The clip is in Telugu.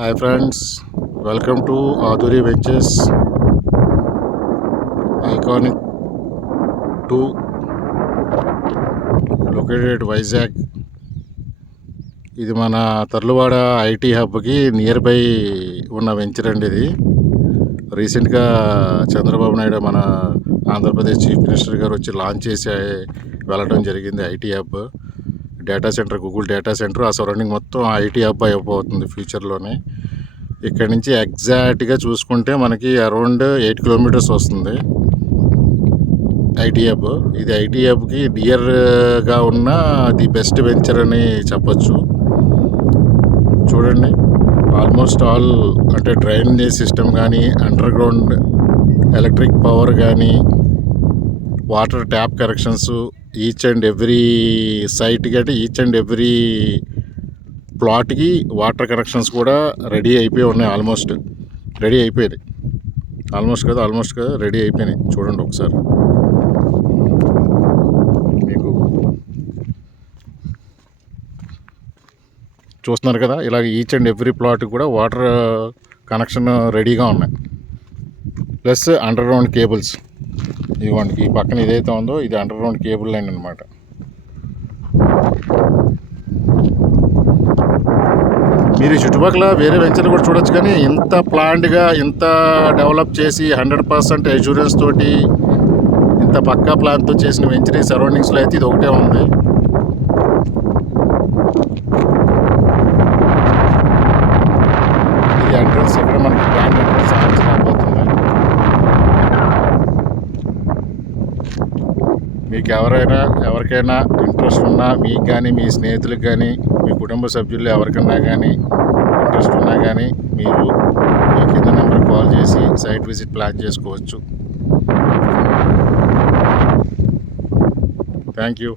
Hi friends, welcome to Adhuri Ventures Iconic 2 located at Vizag. ఇది మన తర్లువాడ ఐటీ హబ్కి నియర్ బై ఉన్న వెంచర్ అండి. ఇది రీసెంట్గా చంద్రబాబు నాయుడు మన ఆంధ్రప్రదేశ్ చీఫ్ మినిస్టర్ గారు వచ్చి లాంచ్ చేసి వెళ్ళడం జరిగింది. IT hub data centre, Google data centre, ఆ సరౌండింగ్ మొత్తం ఐటీ హబ్ అయిపోతుంది ఫ్యూచర్లోనే. ఇక్కడ నుంచి ఎగ్జాక్ట్గా చూసుకుంటే మనకి అరౌండ్ 8 కిలోమీటర్స్ వస్తుంది ఐటీ హబ్. ఇది ఐటీ హబ్కి డియర్గా ఉన్న ది బెస్ట్ వెంచర్ అని చెప్పచ్చు. చూడండి, ఆల్మోస్ట్ ఆల్ అంటే డ్రైనేజ్ సిస్టమ్ కానీ, అండర్ గ్రౌండ్ ఎలక్ట్రిక్ పవర్ కానీ, water tap connections, each and every సైట్కి అంటే ఈచ్ అండ్ ఎవ్రీ ప్లాట్కి వాటర్ కనెక్షన్స్ కూడా రెడీ అయిపోయి ఉన్నాయి. ఆల్మోస్ట్ రెడీ అయిపోయాయి. ఆల్మోస్ట్ కదా రెడీ అయిపోయినాయి. చూడండి ఒకసారి, మీకు చూస్తున్నారు కదా, ఇలాగ ఈచ్ అండ్ ఎవ్రీ ప్లాట్ కూడా వాటర్ కనెక్షన్ రెడీగా ఉన్నాయి. ప్లస్ అండర్ గ్రౌండ్ కేబుల్స్ ఇవ్వండి. ఈ పక్కన ఏదైతే ఉందో ఇది అండర్ గ్రౌండ్ కేబుల్ లైన్ అనమాట. మీరు చుట్టుపక్కల వేరే వెంచర్లు కూడా చూడొచ్చు, కానీ ఇంత ప్లాన్డ్గా, ఇంత డెవలప్ చేసి 100% అష్యూరెన్స్ తోటి, ఇంత పక్కా ప్లాన్తో చేసిన వెంచర్ సరౌండింగ్స్లో అయితే ఇది ఒకటే ఉంది. ఇది ఎంట్రన్స్, ఇక్కడ మనకి గ్రాండ్ ఎంట్రన్స్ ఆన్సర్ రాబోతుంది. మీకు ఎవరికైనా ఇంట్రెస్ట్ ఉన్నా, మీకు కానీ, మీ స్నేహితులకు కానీ, మీ కుటుంబ సభ్యులు ఎవరికన్నా కానీ ఇంట్రెస్ట్ ఉన్నా కానీ మీరు మీ కింద నెంబర్ కాల్ చేసి సైట్ విజిట్ ప్లాన్ చేసుకోవచ్చు. Thank you.